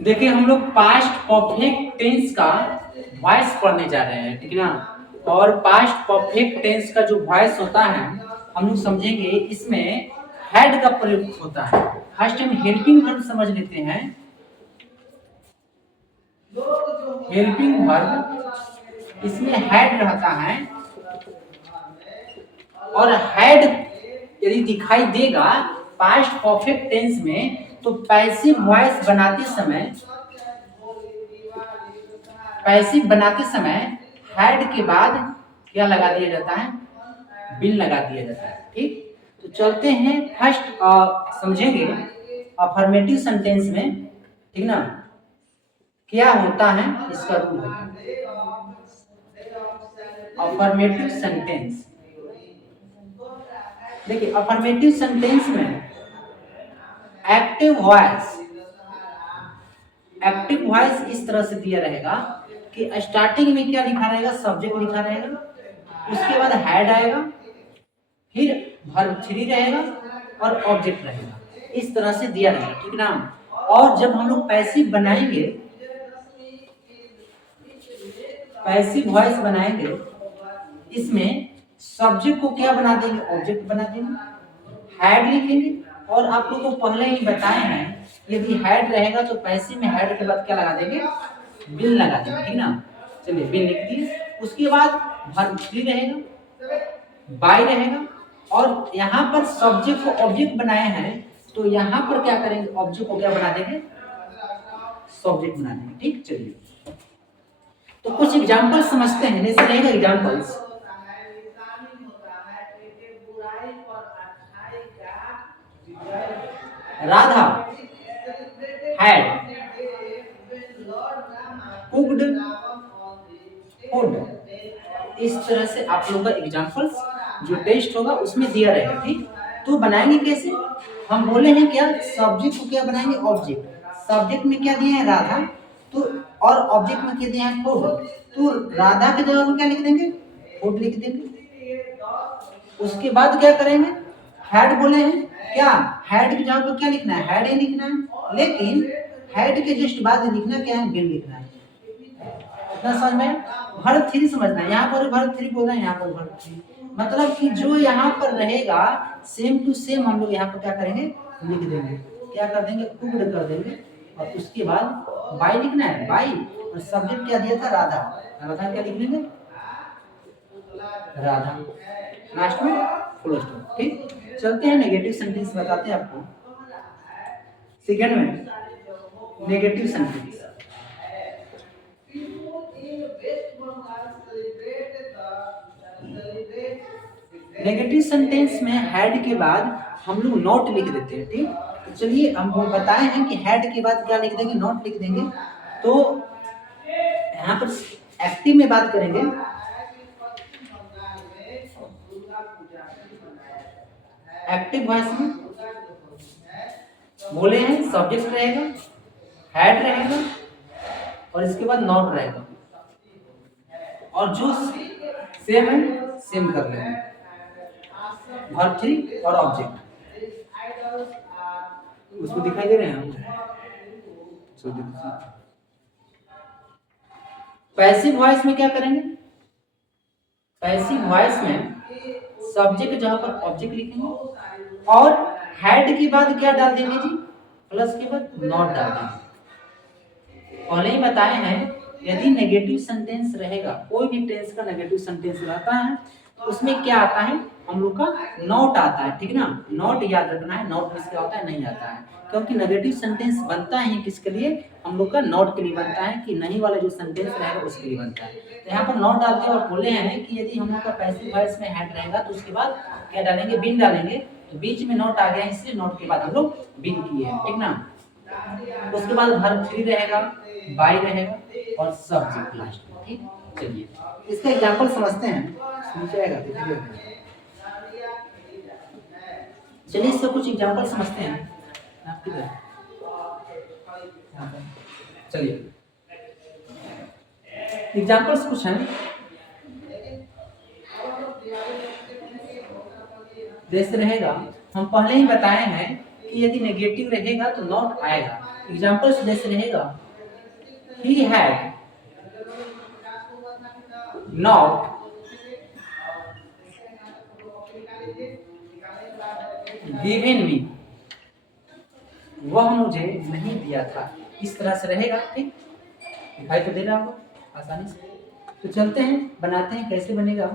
देखिए हम लोग पास्ट परफेक्ट टेंस का वॉइस पढ़ने जा रहे हैं, ठीक है ना। और पास्ट परफेक्ट टेंस का जो वॉइस होता है हम लोग समझेंगे, इसमें हैड का प्रयोग होता है। फर्स्ट हम हेल्पिंग वर्ब समझ लेते हैं। हेल्पिंग वर्ब इसमें हैड रहता है, और हैड यदि दिखाई देगा पास्ट परफेक्ट टेंस में तो पैसिव वॉइस बनाते समय हैड के बाद क्या लगा दिया जाता है, बिन लगा दिया जाता है। ठीक, तो चलते हैं फर्स्ट समझेंगे अफर्मेटिव सेंटेंस में, ठीक ना, क्या होता है इसका रूल होता है। अफर्मेटिव सेंटेंस, देखिए अफर्मेटिव सेंटेंस में एक्टिव वॉइस इस तरह से दिया रहेगा कि स्टार्टिंग में क्या लिखा रहेगा, सब्जेक्ट लिखा रहेगा, उसके बाद हैड आएगा, फिर वर्ब 3 रहेगा और ऑब्जेक्ट रहेगा। इस तरह से दिया रहेगा, ठीक ना। और जब हम लोग पैसिव वॉइस बनाएंगे, इसमें सब्जेक्ट को क्या बना देंगे, ऑब्जेक्ट बना देंगे, हैड लिखेंगे। और आप लोग को पहले ही बताए हैं, यदि हैड रहेगा तो पैसिव में हैड के बाद क्या लगा देंगे, बिन लगा देंगे, ठीक ना। चलिए बिन लिख दिए, उसके बाद वर्ब 3 रहेगा, बाय रहेगा, और यहाँ पर सब्जेक्ट को ऑब्जेक्ट बनाए हैं तो यहाँ पर क्या करेंगे, ऑब्जेक्ट को क्या बना देंगे, सब्जेक्ट बना देंगे। ठीक, चलिए तो कुछ एग्जांपल समझते हैं। जैसे रहेगा examples, Radha had cooked food। इस तरह से आप लोगों का एग्जांपल्स जो टेस्ट होगा उसमें दिया रहेगा। ठीक, तो बनाएंगे कैसे, हम बोले हैं क्या, सब्जेक्ट को क्या बनाएंगे, ऑब्जेक्ट। सब्जेक्ट में क्या दिया है, राधा, तो और ऑब्जेक्ट में क्या दिया है, फूड। तो राधा की जगह क्या लिख देंगे, फूड लिख देंगे। उसके बाद क्या करेंगे, हैड बोले हैं, क्या हैड की जगह पर क्या लिखना है, हैड ही लिखना है, लेकिन हैड के जस्ट बाद लिखना क्या है, बिन लिखना है। इतना समझ में, वर्ब 3 समझना है। यहाँ पर वर्ब 3 बोलना है, यहाँ पर वर्ब 3, मतलब कि जो यहाँ पर रहेगा सेम टू सेम हम लोग यहाँ पर क्या करेंगे, लिख देंगे। क्या कर देंगे, कुक्ड कर देंगे, और उसके बाद बाय लिखना है, बाय, और सब्जेक्ट क्या दिया था, राधा। राधा क्या लिख देंगे, राधा, लास्ट में फुल स्टॉप। ठीक, चलते हैं नेगेटिव सेंटेंस बताते हैं आपको। सेकंड में नेगेटिव सेंटेंस, नेगेटिव सेंटेंस में हैड के बाद हम लोग नॉट लिख देते हैं। ठीक, तो चलिए हम बताए हैं कि हैड के बाद क्या लिख देंगे, नॉट लिख देंगे। तो यहाँ पर एक्टिव में बात करेंगे, एक्टिव वॉइस में बोले हैं सब्जेक्ट रहेगा, हैड रहेगा, और इसके बाद नॉट रहेगा, और जो सेम है सेम कर लेंगे, वर्ब 3 और ऑब्जेक्ट। उसको दिखाई दे रहे हैं हम, पैसिव वॉइस में क्या करेंगे, पैसिव वॉइस में सब्जेक्ट की जगह पर ऑब्जेक्ट लिखेंगे, और हैड के बाद क्या डाल देंगे जी, प्लस के बाद नॉट डाल देंगे। पहले ही बताए हैं, यदि नेगेटिव सेंटेंस रहेगा, कोई भी टेंस का नेगेटिव सेंटेंस रहता है तो उसमें क्या आता है, हम लोग का नॉट आता है। ठीक ना, नॉट याद रखना है, नॉट मिस क्या होता है, नहीं आता है, क्योंकि नेगेटिव सेंटेंस बनता है किसके लिए, हम लोग का नॉट के लिए बनता है, कि नहीं वाला जो सेंटेंस रहेगा उसके लिए बनता है। तो यहाँ पर नॉट डालते हैं, और बोले हैं कि यदि हम लोग का पैसिव वॉइस में हैड रहेगा तो उसके बाद क्या डालेंगे, बिन डालेंगे। तो बीच में नॉट आ गया, इसलिए नॉट के बाद हम लोग बिन किए हैं। ठीक ना, उसके बाद वर्ब 3 रहेगा, बाय रहेगा, और सब्जेक्ट लास्ट में। ठीक, चलिए इसका एग्जांपल समझते हैं, समझाएगा तो चलिए इसका कुछ एग्जांपल समझते हैं। आप किधर, चलिए एग्जांपल्स कुछ हैं, जैसे रहेगा, हम पहले ही बताए हैं कि यदि नेगेटिव रहेगा तो नॉट आएगा। एग्जांपल्स जैसे रहेगा he had not given me, वह मुझे नहीं दिया था, इस तरह से रहेगा। ठीक, दिखाई तो दे रहा होगा आसानी से। तो चलते हैं बनाते हैं, कैसे बनेगा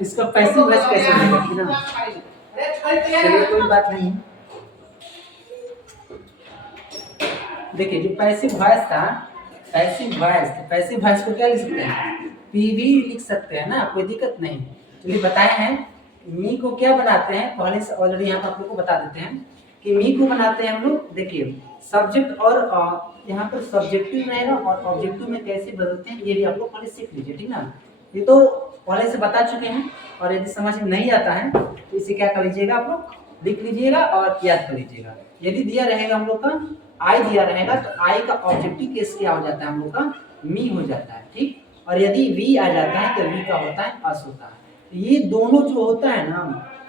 इसका पैसिव वॉइस कैसे बनेगा, ठीक ना। चलिए कोई बात नहीं। देखिए जो पैसिव वॉइस था, पैसिव वॉइस को क्या लिख सकते हैं, पीवी लिख सकते हैं ना, कोई दिक्कत नहीं। चलिए बताए हैं मी को क्या बनाते हैं, पहले से ऑलरेडी यहाँ पर आप लोग को बता देते हैं कि मी को बनाते हैं हम लोग। देखिए सब्जेक्ट और यहाँ पर सब्जेक्टिव रहेगा और ऑब्जेक्टिव में कैसे बदलते हैं ये भी आप लोग पहले सीख लीजिए, ठीक ना। ये तो पहले से बता चुके हैं, और यदि समझ में नहीं आता है तो इसे क्या कर लीजिएगा, आप लोग लिख लीजिएगा और याद कर लीजिएगा। यदि दिया रहेगा हम लोग का आई दिया रहेगा तो आई का ऑब्जेक्टिव केस क्या हो जाता है, हम लोग का मी हो जाता है, ठीक। और यदि वी आ जाता है तो वी का होता है अस होता है। ये दोनों जो होता है ना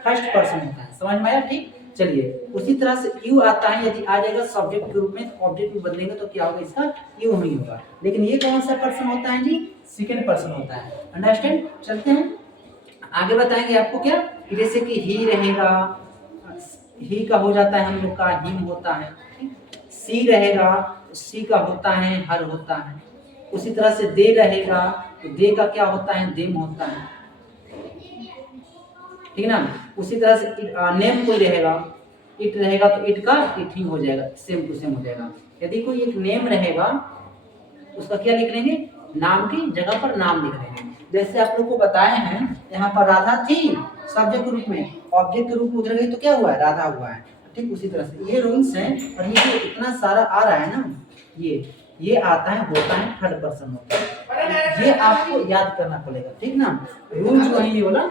फर्स्ट पर्सन होता है, समझ में आया, ठीक। चलिए उसी तरह से यू आता है, यदि आ जाएगा सब्जेक्ट के रूप में, ऑब्जेक्ट में बदलेंगे तो क्या होगा, इसका यू ही होगा। लेकिन ये कौन सा पर्सन होता है जी, सेकंड पर्सन होता है, अंडरस्टैंड। चलते हैं आगे, बताएंगे आपको क्या, जैसे कि ही रहेगा, ही का हो जाता है हम लोग का हिम होता है, सी रहेगा सी का होता है हर होता है। उसी तरह से दे रहेगा तो दे का क्या होता है, देम होता है, ठीक ना। उसी तरह से नेम कोई रहेगा, इट रहेगा तो इट का इट ही हो जाएगा, सेम टू सेम हो जाएगा। यदि कोई एक नेम रहेगा उसका क्या लिख लेंगे, नाम की जगह पर नाम लिख लेंगे। जैसे आप लोग को बताए हैं यहाँ पर राधा थी सब्जेक्ट के रूप में, ऑब्जेक्ट के रूप में उधर गई तो क्या हुआ है, राधा हुआ है, ठीक। उसी तरह से ये रूल्स हैं। और ये जो इतना सारा आ रहा है ना, ये आता है होता है थर्ड पर्सन होता है, ये आपको याद करना पड़ेगा, ठीक ना। रूल जो है ये वाला,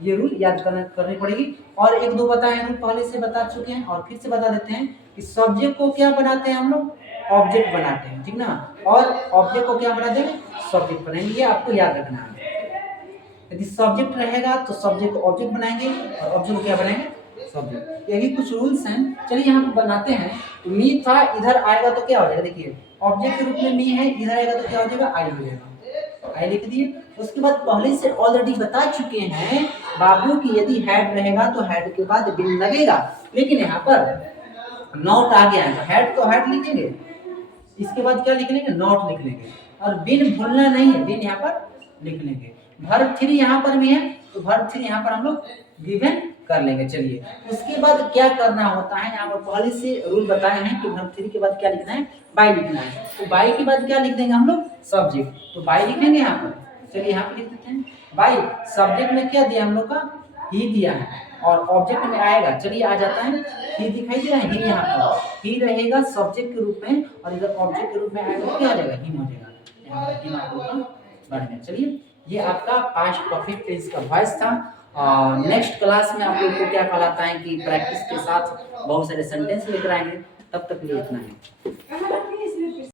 ये रूल याद करनी पड़ेगी। और एक दो बताए रूल पहले से बता चुके हैं और फिर से बता देते हैं कि सब्जेक्ट को क्या बनाते हैं हम लोग, ऑब्जेक्ट बनाते हैं, ठीक ना। और ऑब्जेक्ट को क्या बना देंगे, सब्जेक्ट बनाएंगे, ये आपको याद रखना है। यदि सब्जेक्ट रहेगा तो सब्जेक्ट को ऑब्जेक्ट बनाएंगे और ऑब्जेक्ट को क्या बनाएंगे, सब्जेक्ट। यही कुछ रूल्स हैं। चलिए यहाँ पर बनाते हैं। मी था, इधर आएगा तो क्या हो जाएगा, देखिए ऑब्जेक्ट के रूप में मी है, इधर आएगा तो क्या हो जाएगा, आई हो जाएगा, आई लिख दिए। उसके बाद पहले से ऑलरेडी बता चुके हैं बाबू की यदि हेड रहेगा तो हेड के बाद बिन लगेगा, लेकिन यहाँ पर नॉट आ गया है तो हेड तो हेड लिखेंगे, इसके बाद क्या लिख लेंगे, नॉट लिख लेंगे। और बिन भूलना नहीं है, बिन यहाँ पर लिख लेंगे। वर्ब थ्री यहाँ पर भी है तो वर्ब थ्री यहाँ पर हम लोग गिवन कर लेंगे। चलिए उसके बाद क्या करना होता है, यहाँ पर पहले से रूल बताए हैं कि वर्ब थ्री के बाद क्या लिखना है, बाय लिखना है। तो बाय के बाद क्या लिख देंगे हम लोग, सब्जेक्ट, तो बाय लिखेंगे यहाँ पर। चलिए यहाँ पे लिख देते हैं बाय। सब्जेक्ट में क्या दिया हम लोग का, ही दिया है, और ऑब्जेक्ट में आएगा, चलिए आ जाता है ही, दिखाई दे रहा है ही, यहाँ पर ही रहेगा सब्जेक्ट के रूप में और इधर ऑब्जेक्ट के रूप में आएगा तो क्या हो जाएगा, हिम हो जाएगा, यहाँ पर हिम आप लोग का बढ़ गया। चलिए ये आपका पास्ट परफेक्ट टेंस का वॉइस था। नेक्स्ट क्लास में आप लोग को क्या कहलाता है कि प्रैक्टिस के साथ बहुत सारे सेंटेंस लेकर आएंगे। तब तक लिए इतना है।